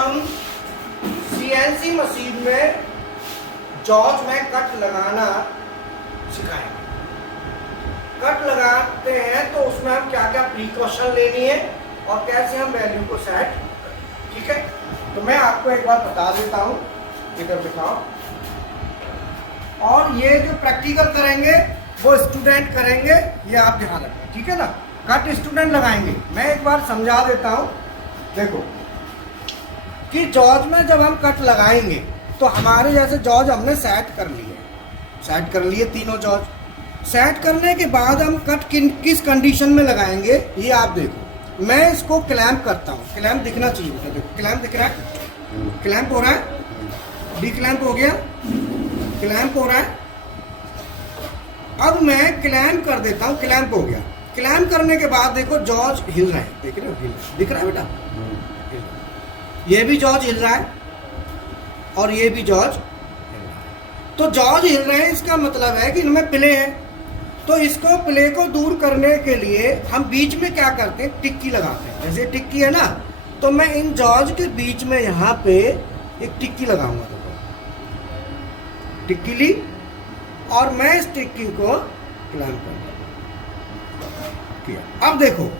हम CNC machine में jaws में कट लगाना सिखाएंगे। कट लगाते हैं तो उसमें हम क्या क्या प्रिकॉशन लेनी है और कैसे हम वैल्यू को सेट, ठीक है। तो मैं आपको एक बार बता देता हूँ, इधर दिखाओ। और ये जो प्रैक्टिकल करेंगे वो स्टूडेंट करेंगे, ये आप ध्यान रखें, ठीक है ना। कट स्टूडेंट लगाएंगे। मैं एक बार समझा देता हूँ। देखो कि जॉज में जब हम कट लगाएंगे तो हमारे जैसे जॉज हमने सेट कर लिए, सेट कर लिए तीनों जॉज। सेट करने के बाद हम कट किस कंडीशन में लगाएंगे ये आप देखो। मैं इसको क्लैंप करता हूँ, क्लैंप दिखना चाहिए, देखो क्लैंप दिख रहा है, क्लैंप हो रहा है, डी क्लैंप हो गया, क्लैंप हो रहा है। अब मैं क्लैंप कर देता हूँ, क्लैंप हो गया। क्लैंप करने के बाद देखो जॉज हिल रहा है, देख रहे हो, हिल रहा है, दिख रहा है बेटा, ये भी जॉज हिल रहा है और ये भी जॉज हिल रहा है। तो जॉज हिल रहे हैं इसका मतलब है कि इनमें प्ले है। तो इसको प्ले को दूर करने के लिए हम बीच में क्या करते हैं, टिक्की लगाते हैं। जैसे टिक्की है ना, तो मैं इन जॉज के बीच में यहाँ पे एक टिक्की लगाऊंगा, देखो टिक्की ली और मैं इस टिक्की को क्लैंप कर किया। अब देखो,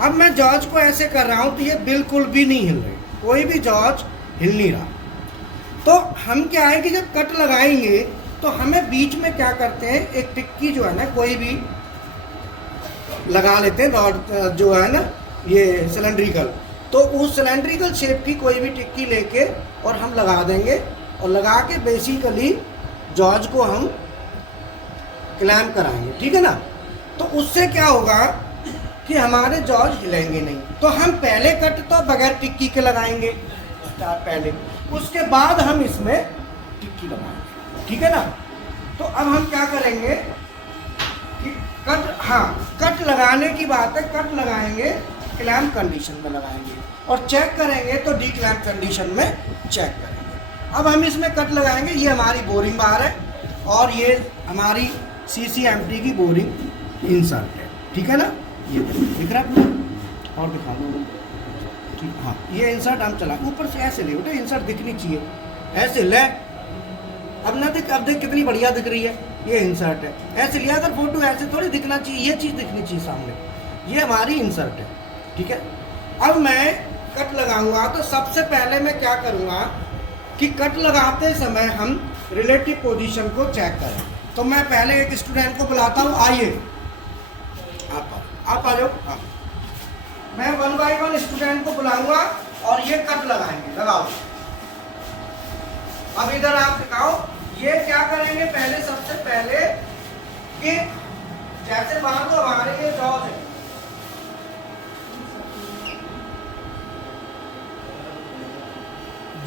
अब मैं जॉज को ऐसे कर रहा हूं तो ये बिल्कुल भी नहीं हिल रही, कोई भी जॉज हिल नहीं रहा। तो हम क्या है कि जब कट लगाएंगे तो हमें बीच में क्या करते हैं, एक टिक्की जो है ना कोई भी लगा लेते हैं, रॉड जो है ना ये सिलेंड्रिकल, तो उस सिलेंड्रिकल शेप की कोई भी टिक्की लेके और हम लगा देंगे और लगा के बेसिकली जॉज को हम क्लैंप कराएंगे, ठीक है ना। तो उससे क्या होगा कि हमारे जॉज हिलेंगे नहीं। तो हम पहले कट तो बगैर टिक्की के लगाएंगे पहले, उसके बाद हम इसमें टिक्की लगाएंगे, ठीक है ना। तो अब हम क्या करेंगे कि कट, हाँ कट लगाने की बात है, कट लगाएंगे क्लैंप कंडीशन में लगाएंगे और चेक करेंगे तो डी क्लैंप कंडीशन में चेक करेंगे। अब हम इसमें कट लगाएंगे, ये हमारी बोरिंग बार है और ये हमारी CCMT की बोरिंग इंसर्ट है, ठीक है ना। ये दिख रहा है पूरा, और दिखा दो, ठीक, हाँ ये इंसर्ट हम चला, ऊपर से ऐसे ले बेटा, इंसर्ट दिखनी चाहिए, ऐसे ले। अब ना देख, अब देख कितनी बढ़िया दिख रही है, ये इंसर्ट है, ऐसे लिया अगर फोटो ऐसे थोड़ी दिखना चाहिए, ये चीज़ दिखनी चाहिए सामने, ये हमारी इंसर्ट है, ठीक है। अब मैं कट लगाऊंगा तो सबसे पहले मैं क्या करूँगा कि कट लगाते समय हम रिलेटिव पोजीशन को चेक करें। तो मैं पहले एक स्टूडेंट को बुलाता हूँ, आइए आप आ जाओ। हाँ, मैं 1 बाय 1 स्टूडेंट को बुलाऊंगा और ये कट लगाएंगे, लगाओ। अब इधर आप दिखाओ, ये क्या करेंगे पहले, सबसे पहले कि जैसे मान लो हमारे ये जॉज है,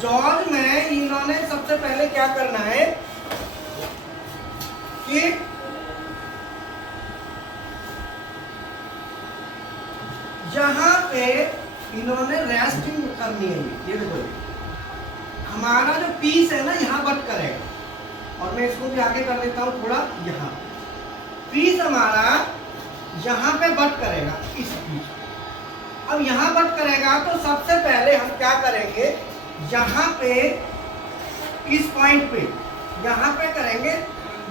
जॉज में इन्होंने सबसे पहले क्या करना है कि यहाँ पे इन्होंने रेस्टिंग करनी है। ये देखो, हमारा जो पीस है ना यहाँ बट करेगा, और मैं इसको भी आगे कर देता हूँ थोड़ा, यहाँ पीस हमारा यहाँ पे बट करेगा, इस पीस। अब यहाँ बट करेगा तो सबसे पहले हम क्या करेंगे, यहाँ पे इस पॉइंट पे यहाँ पे करेंगे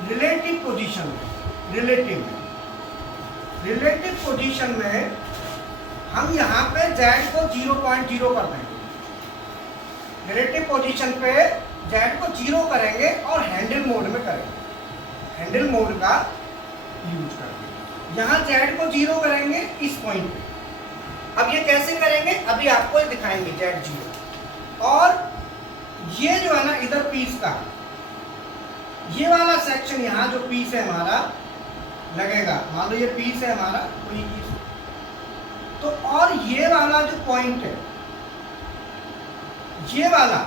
रिलेटिव पोजीशन में, रिलेटिव पोजीशन में हम यहाँ पे Z को 0.0 कर देंगे, रिलेटिव पोजीशन पे Z को 0 करेंगे और हैंडल मोड में करेंगे, हैंडल मोड का यूज करेंगे। यहाँ Z को 0 करेंगे इस पॉइंट पे। अब ये कैसे करेंगे अभी आपको दिखाएंगे, Z 0, और ये जो है ना इधर पीस का ये वाला सेक्शन, यहाँ जो पीस है हमारा लगेगा, मान लो ये पीस है हमारा, तो और ये वाला जो पॉइंट है, ये वाला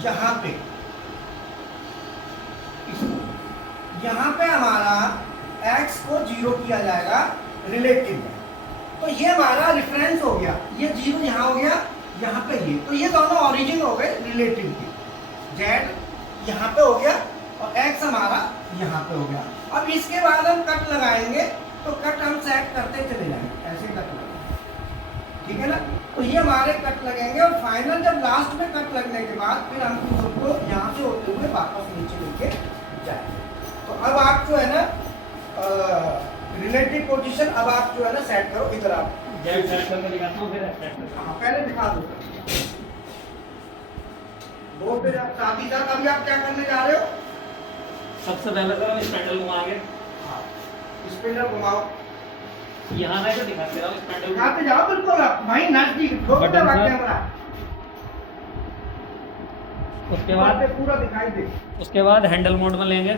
यहाँ पे, यहाँ पे हमारा x को 0 किया जाएगा रिलेटिव में। तो ये हमारा रेफरेंस हो गया, ये 0 यहाँ हो गया, यहाँ पे ये, तो ये दोनों ओरिजिन हो गए रिलेटिव के। Z यहाँ पे हो गया और x हमारा यहाँ पे हो गया। अब इसके बाद हम कट लगाएंगे, तो कट हम सेट करते चले जाएंगे, ऐसे कट लगाएंगे, ठीक है ना। तो ये हमारे कट लगेंगे और फाइनल जब लास्ट में कट लगने के बाद फिर हम उसको यहाँ से होते हुए वापस नीचे लेके जाएंगे। तो अब आप जो है ना रिलेटिव पोजीशन अब आप जो है ना सेट करो। इधर आप सेट करके दिखाता हूँ, फिर सेट करता हूँ। हाँ पहले दिखा दो वो, फिर साथ ही साथ अभी आप क्या करने जा रहे हो? सबसे पहले तो स्पैंडल घुमा के, हाँ स्पिंडल घुमाओ, यहाँ नहीं तो दिखाते रहो स्पैंडल। यहाँ पे जाओ बिल्कुल आप वहीं नजदीक दो बटन से। कैमरा उसके बाद पूरा दिखाई दे। उसके बाद हैंडल मोड में लेंगे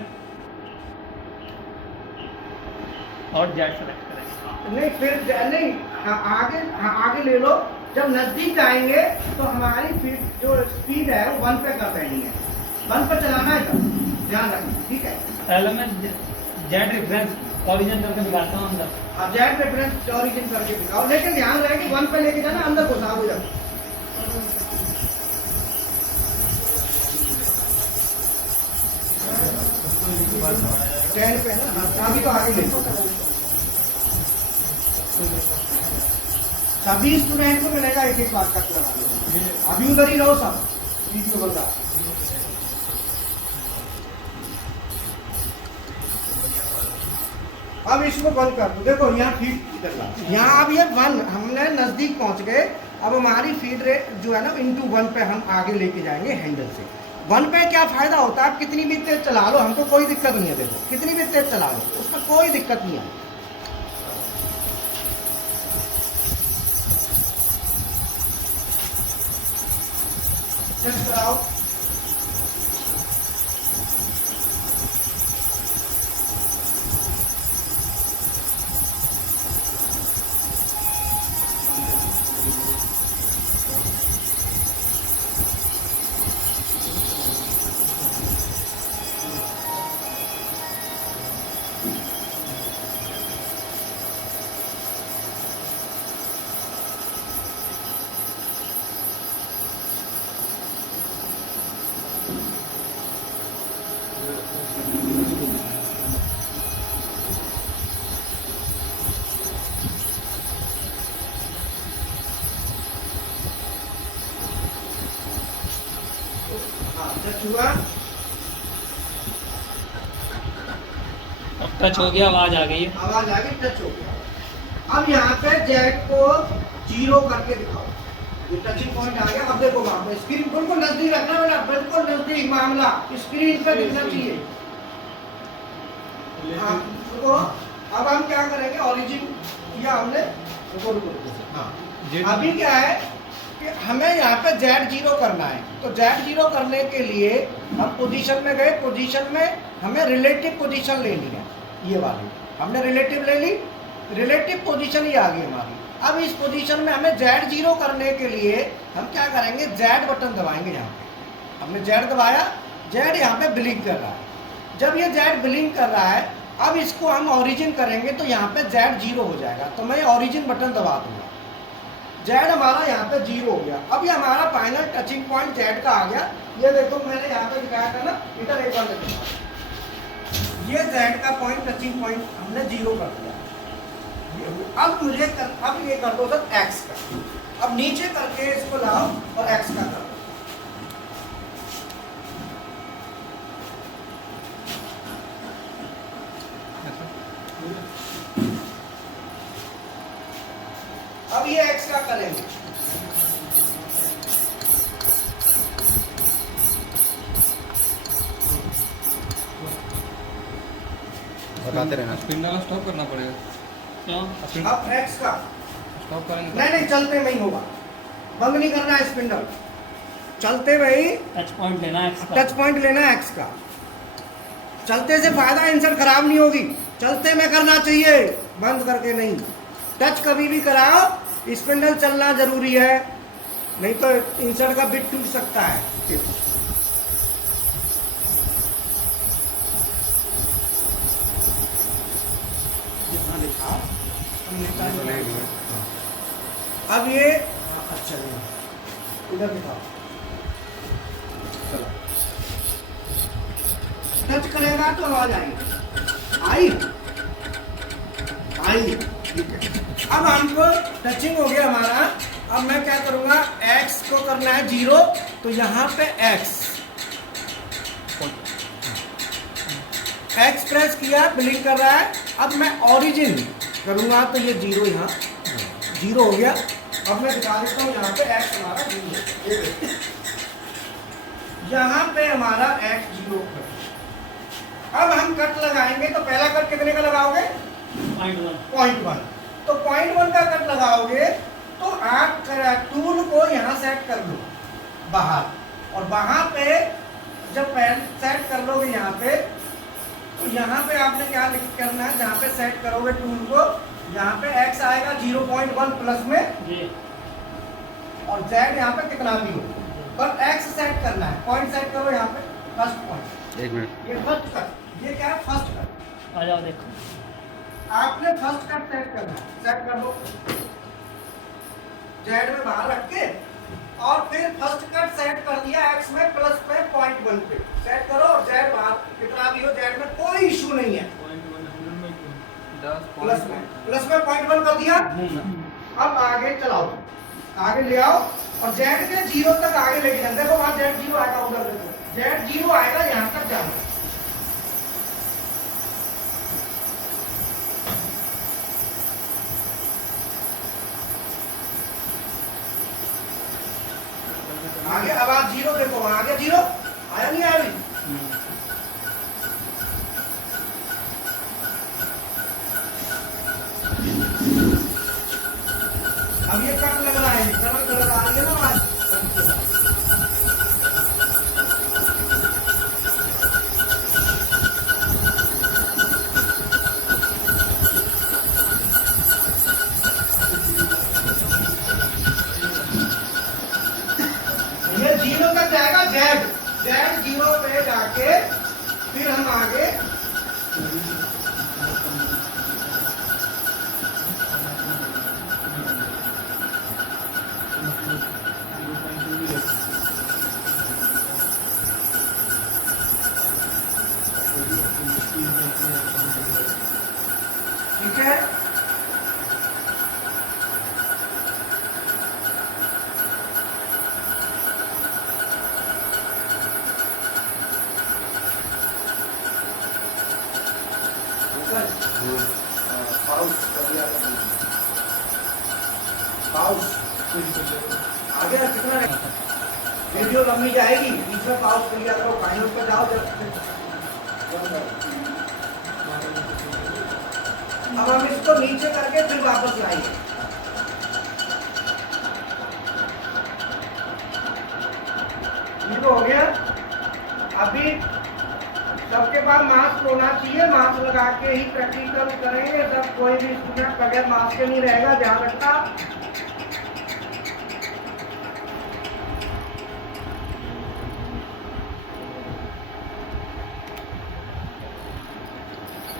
और जेट सेलेक्ट करेंगे। नहीं फिर नहीं, हाँ आगे ले लो। जब नजदीक जाएंगे तो हमारी जो स्पीड है वो 1 पे कर देनी है, 1 पे चलाना है तब ध्यान रखना, ठीक है। पहले मैं जेट रेफरेंस ओरिजिन करके दिखाता हूँ अंदर। आप जेट रेफरेंस ओरिजिन करके दिखाओ, लेकिन ध्यान रहे कि 1 पे लेके जाना, अंदर घुसाओ जब। स्टैंड पे ना, अभी तो आगे ले लो। सभी स्टूडेंट को मिलेगा एक एक बार कट लगा लो। अभी उधर ही रहो सब, वीडियो बन रहा। अब इसको बंद कर दो। देखो यहाँ फीड यहाँ अब ये 1 हमने नजदीक पहुंच गए। अब हमारी फीड रेट जो है ना into 1 पे हम आगे लेके जाएंगे हैंडल से। 1 पे क्या फायदा होता है, आप कितनी भी तेज चला लो, हमको कोई दिक्कत नहीं है। देखो कितनी भी तेज चला लो उसका कोई दिक्कत नहीं है। टेस्ट कराओ। टच हुआ, अब टच हो गया, आवाज आ गई है। आवाज आ गई, टच हो गया। अब यहाँ पे जेट को 0 करके दिखाओ। ये टचिंग पॉइंट आ गया। अब देखो वहां पे स्क्रीन बिल्कुल नजदीक रखना बेटा, बिल्कुल नजदीक मामला स्क्रीन पे दिखना चाहिए। हाँ देखो अब हम क्या करेंगे, ओरिजिन किया हमने। हाँ अभी क्या है कि हमें यहाँ पे Z0 करना है। तो Z0 करने के लिए हम पोजीशन में गए, पोजीशन में हमें रिलेटिव पोजीशन लेनी है। ये वाली हमने रिलेटिव ले ली, रिलेटिव पोजीशन ही आ गई हमारी। अब इस पोजीशन में हमें Z0 करने के लिए हम क्या करेंगे, Z बटन दबाएंगे। यहाँ पे हमने Z दबाया, Z यहाँ पे ब्लिंक कर रहा है। जब ये Z ब्लिंक कर रहा है, अब इसको हम ओरिजिन करेंगे तो यहाँ पे Z0 हो जाएगा। तो मैं ओरिजिन बटन दबा दूंगा, Z हमारा यहाँ पे 0 हो गया। अब ये हमारा फाइनल टचिंग पॉइंट Z का आ गया। ये देखो मैंने यहाँ पे दिखाया था ना, इधर एक बार देखो, ये Z का पॉइंट टचिंग पॉइंट हमने 0 कर दिया। अब ये कर दो सर X का। अब नीचे करके इसको लाओ और X का करो। अब ये X का करेंगे। बताते रहना। स्पिंडल स्टॉप करना पड़ेगा। क्यों? अब X का स्टॉप करेंगे नहीं चलते में ही होगा, बंद नहीं करना है स्पिंडल, चलते में ही टच पॉइंट लेना है इसका। टच पॉइंट लेना है X का। चलते से फायदा, इंसर्ट खराब नहीं होगी, चलते में करना चाहिए, बंद करके नहीं। टच कभी भी कराओ, स्पिंडल चलना जरूरी है, नहीं तो इंसर्ट का बिट टूट सकता है। जितना दिखाओ अब ये अच्छा नहीं, इधर दिखाओ। चलो टच करेगा तो आवाज आएगी। आई ठीक है। अब हमको टचिंग हो गया हमारा। अब मैं क्या करूंगा, x को करना है 0, तो यहाँ पे x प्रेस किया, ब्लिंक कर रहा है। अब मैं ओरिजिन करूंगा तो ये 0 यहाँ 0 हो गया। अब मैं दिखा देता हूँ यहाँ पे x हमारा 0, यहाँ पे हमारा x 0। अब हम कट लगाएंगे तो पहला कट कितने का लगाओगे? 0.1। तो 0.1 का कट लगाओगे तो आप टूल को यहाँ सेट कर लो बाहर, और वहां पे जब सेट कर लोगे यहाँ पे, तो यहाँ पे आपने क्या करना है, जहाँ पे सेट करोगे टूल को, यहाँ पे x आएगा 0.1 प्लस में, और z यहाँ पे कितना भी हो, पर x सेट करना है। पॉइंट सेट करो यहाँ पे, फर्स्ट पॉइंट। 1 मिनट। ये फर्स्ट कट, ये क्या है, फर्स्ट कट। आ जाओ देखो, आपने फर्स्ट कट सेट करना है, सेट कर लो जेड में बाहर रख के, और फिर फर्स्ट कट सेट कर दिया x में प्लस पे 0.1 पे सेट करो, और जेड बाहर कितना भी हो, जेड में कोई इशू नहीं है। प्लस में 0.1 कर दिया। अब आगे चलाओ, आगे ले आओ, और जेड के 0 तक आगे लेके जाओ। देखो वहां जेड 0 आएगा, उधर देखो जेड 0 आएगा, यहाँ तक जाना। आगे आवाज 0 देखो, वहां आगे 0 आया, नहीं आया? अब ये कट लग रहा है, कलर आ रही है ना आवाज। ये 0 तक जाएगा, जेड 0 पे जाके फिर हम आगे ठीक है। आगे कितना वीडियो लंबी जाएगी, बीच में पाउस कर लिया करो, फाइनल पर जाओ। अब हम इसको नीचे करके फिर वापस लाएंगे। ये तो हो गया। अभी सबके पास मास्क होना चाहिए, मास्क लगा के ही प्रैक्टिकल करेंगे सब। कोई भी स्टूडेंट बगैर मास्क के नहीं रहेगा, ध्यान रखना।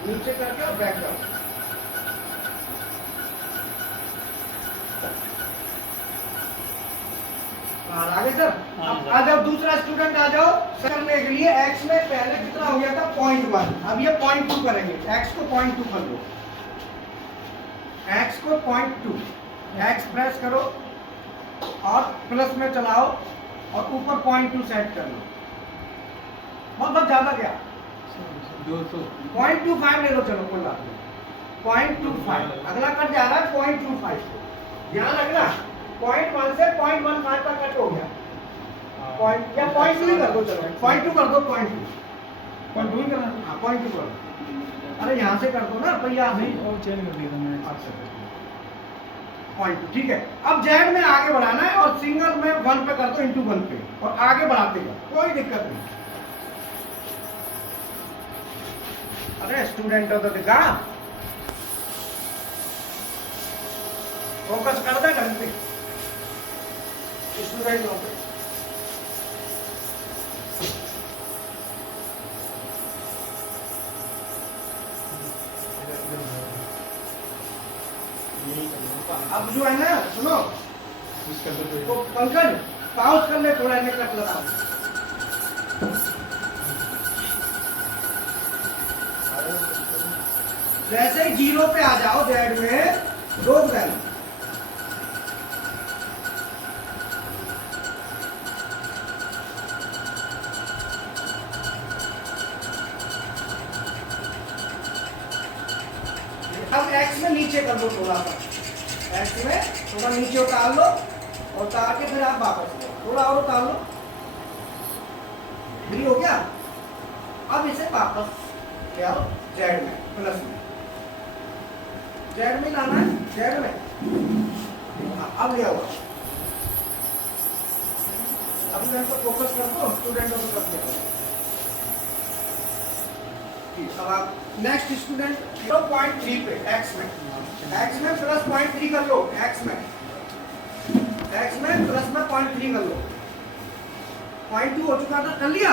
नीचे करके और बैक करो। आगे सर, अब आ जाओ, दूसरा स्टूडेंट आ जाओ करने के लिए। x में पहले कितना हो गया था, 0.1, अब ये 0.2 करेंगे। x को 0.2 कर लो, x को 0.2, x प्रेस करो और प्लस में चलाओ, और ऊपर 0.2 सेट कर लो। बहुत ज्यादा क्या, 0.25 ले लो, चलो कोई बात नहीं, 0.25। अगला कट जा रहा है 0.25 को, ध्यान रखना। 0.1 से 0.15 तक कट हो गया, पॉइंट या 0.2 ही कर दो, चलो 0.2 कर दो, 0.2 ही करना। हाँ 0.2 कर दो, अरे यहाँ से कर दो ना भैया, नहीं और चेंज कर दिया था मैंने। अच्छा 0.2 ठीक है। अब जेड में आगे बढ़ाना है, और सिंगल में 1 पे कर दो, इंटू 1 पे, और आगे बढ़ाते जाओ, कोई दिक्कत नहीं। अरे स्टूडेंट हो तो दिखा, फोकस कर दे ढंग से स्टूडेंट हो पे। अब जो है ना, सुनो तो पंकज पाउस कर ले थोड़ा, इन्हें कट लगा। जैसे ही 0 पे आ जाओ जेड में, रोक देना। अब एक्स में नीचे कर दो थोड़ा सा, एक्स में थोड़ा नीचे उतार लो और उतार के फिर आप वापस लो, थोड़ा और उतार लो। फ्री हो गया। अब इसे वापस ले आओ जेड में, प्लस में, जेड में लाना है, जेड में। अब ले आओ। अब स्टूडेंट को फोकस कर दो, स्टूडेंटों को करते हो। अब आप नेक्स्ट स्टूडेंट 0.3 पे एक्स में प्लस 0.3 कर लो, एक्स में प्लस में 0.3 कर लो। 0.2 हो चुका था, कर लिया।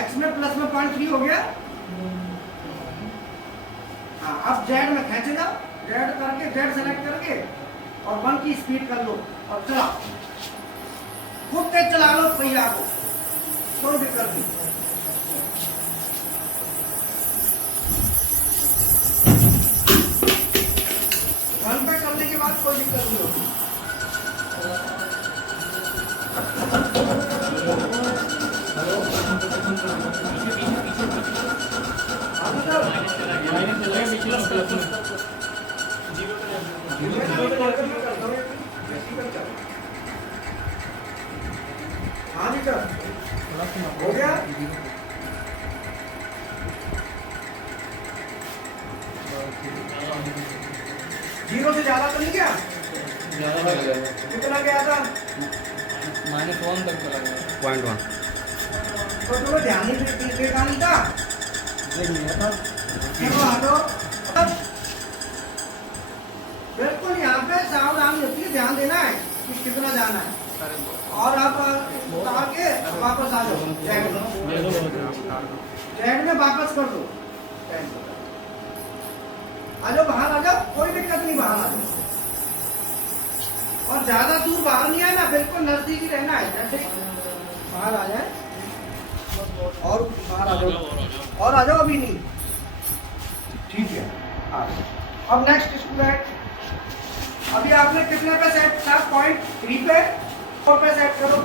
एक्स में प्लस में 0.3 हो गया। हाँ, अब जेड में खींचे जाओ, जेड करके, जेड सेलेक्ट करके और 1 की स्पीड कर लो और चलाओ। खूब तेज चला लो पहिया को, कोई दिक्कत नहीं। वन पे करने के बाद कोई दिक्कत नहीं होगी। हाँ जी सर, हो गया। जीरो से ज्यादा तो नहीं गया? कितना गया था? -1 तक चला गया। 0.1 तो तुम्हें ध्यान नहीं देखा नहीं था? चलो हटो। बिल्कुल यहाँ पे सावधानी होती है, ध्यान देना है कि कितना जाना है। और आप उतार के वापस आ जाओ जेड में वापस कर दो। आ जाओ, बाहर आ जाओ, कोई दिक्कत नहीं, बाहर आ जाओ। और ज्यादा दूर बाहर नहीं आना, बिल्कुल नजदीक ही रहना है। जैसे बाहर आ जाए और बाहर आ जाओ, और आ जाओ, अभी नहीं। ठीक है, आ जाओ। अब नेक्स्ट स्टूडेंट, अभी आपने कितने पे सेट था? 0.3 पे, 4 पे सेट करो।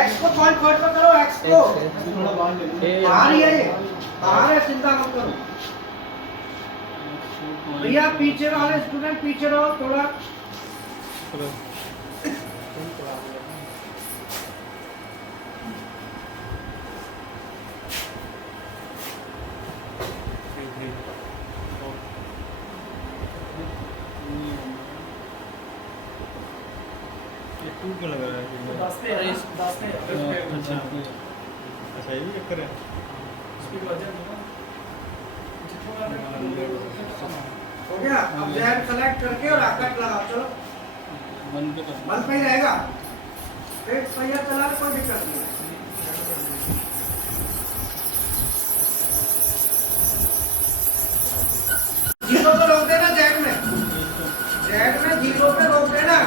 एक्स को 0.4 पे करो, एक्स को बाहर ही है, ये बाहर है, चिंता मत करो। भैया पीछे वाले स्टूडेंट पीछे रहो थोड़ा। क्यों लग रहा है? 10 पे है, 10 पे है। अच्छा, ये भी चक्कर है। स्पीड बढ़ जाती है। हो गया। अब जेड सेलेक्ट करके और आकट लगाओ। चलो 1 पे ही रहेगा। एक पहिया चला के कोई दिक्कत नहीं है। जीरो पे रोक देना, जेड में 0 पे रोक देना।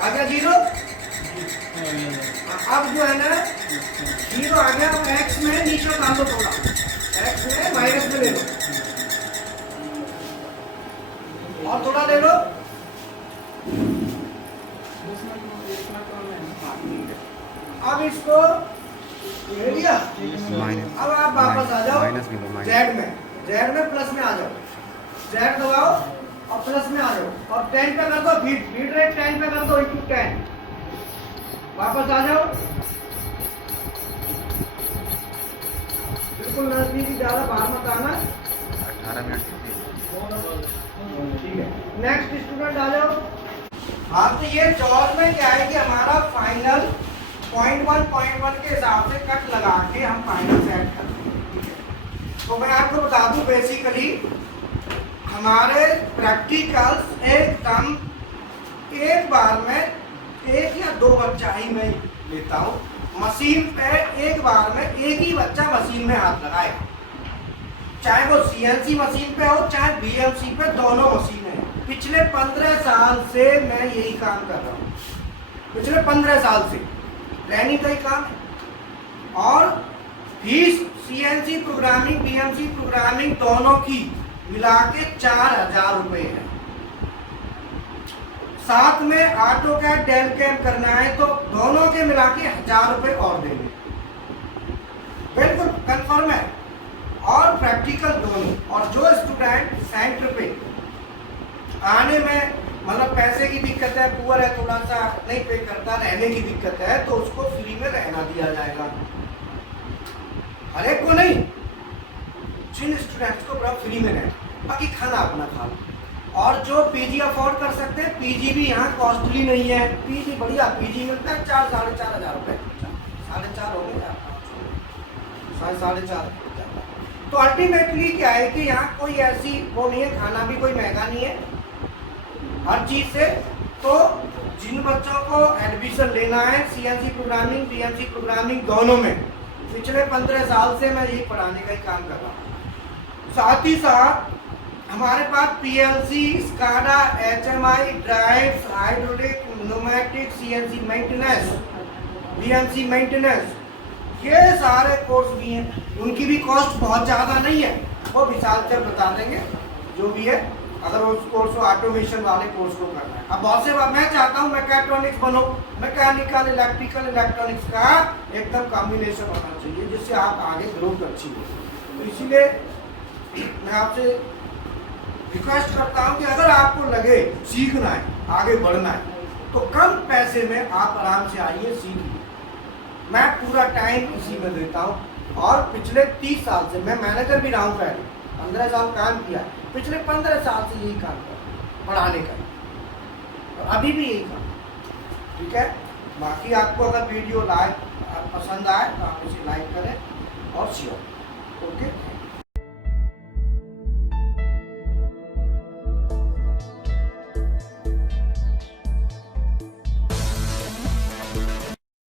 आ गया 0। अब जो है ना 0 आ गया। अब एक्स में नीचे उतार दो थोड़ा, एक्स में माइनस में ले लो और थोड़ा ले लो। अब इसको ले लिया। अब आप वापस आ जाओ जेड में प्लस में आ जाओ, जेड दबाओ और प्लस में आ जाओ और 10 पे कर दो, फीड रेट 10 पे कर दो, × 10। वापस आ जाओ, बिल्कुल नजदीक, ज्यादा बाहर मत आना। 18 मिनट। ठीक है, नेक्स्ट स्टूडेंट आ जाओ। हाँ, तो ये जॉब में क्या है कि हमारा फाइनल पॉइंट वन के हिसाब से कट लगा के हम फाइनल सेट करते हैं, ठीक है। तो मैं आपको बता दूं बेसिकली हमारे प्रैक्टिकल्स एकदम एक बार में 1 या 2 बच्चा ही मैं लेता हूँ। मशीन पे एक बार में एक ही बच्चा मशीन में हाथ लगाएगा, चाहे वो सीएनसी मशीन पे हो चाहे बीएमसी पे, दोनों मशीनें हैं। पिछले 15 साल से मैं यही काम कर रहा हूँ, पिछले 15 साल से ट्रेनिंग का ही काम है। और fees CNC programming BMC programming दोनों की मिला के 4000 रुपये है। साथ में ऑटो कैड डेल कैम करना है तो दोनों के मिला के 1000 रुपये और देंगे, बिल्कुल कंफर्म है। और प्रैक्टिकल दोनों। और जो स्टूडेंट सेंटर पे आने में मतलब पैसे की दिक्कत है, पुअर है, थोड़ा सा नहीं पे करता, रहने की दिक्कत है, तो उसको फ्री में रहना दिया जाएगा। हर एक को नहीं, जिन स्टूडेंट्स को पूरा फ्री में रहे, बाकी खाना अपना खा लो। और जो पीजी अफोर्ड कर सकते हैं, पीजी भी यहाँ कॉस्टली नहीं है, पीजी बढ़िया पीजी मिलता है 4-4.5 हज़ार रुपये, 4.5 हो गए, 4.5। तो अल्टीमेटली क्या है कि यहाँ कोई ऐसी वो नहीं है, खाना भी कोई महंगा नहीं है हर चीज़ से। तो जिन बच्चों को एडमिशन लेना है सीएनसी प्रोग्रामिंग बीएमसी प्रोग्रामिंग दोनों में, पिछले 15 साल से मैं यही पढ़ाने का ही काम कर रहा हूँ। साथ ही साथ हमारे पास PLC, SCADA, HMI, drives, hydraulic, pneumatic, CNC maintenance, BMC maintenance, ये सारे कोर्स भी हैं। उनकी भी कॉस्ट बहुत ज़्यादा नहीं है, वो विशाल सर बता देंगे जो भी है, अगर उस कोर्स को ऑटोमेशन वाले कोर्स को करना है। अब बहुत से बार मैं चाहता हूँ मैकेट्रॉनिक्स बनो, मैकेनिकल इलेक्ट्रिकल इलेक्ट्रॉनिक्स का एकदम कॉम्बिनेशन होना चाहिए जिससे आप आगे ग्रोथ अच्छी हो। तो इसीलिए मैं आपसे रिक्वेस्ट करता हूँ कि अगर आपको लगे सीखना है, आगे बढ़ना है, तो कम पैसे में आप आराम से आइए, सीखिए। मैं पूरा टाइम इसी में देता हूँ और पिछले 30 साल से मैं मैनेजर भी रहा हूँ, पहले 15 साल काम किया, पिछले 15 साल से यही काम कर रहा हूँ पढ़ाने का, और अभी भी यही काम, ठीक है। बाकी आपको अगर वीडियो पसंद आए तो आप इसे लाइक करें और शेयर करें।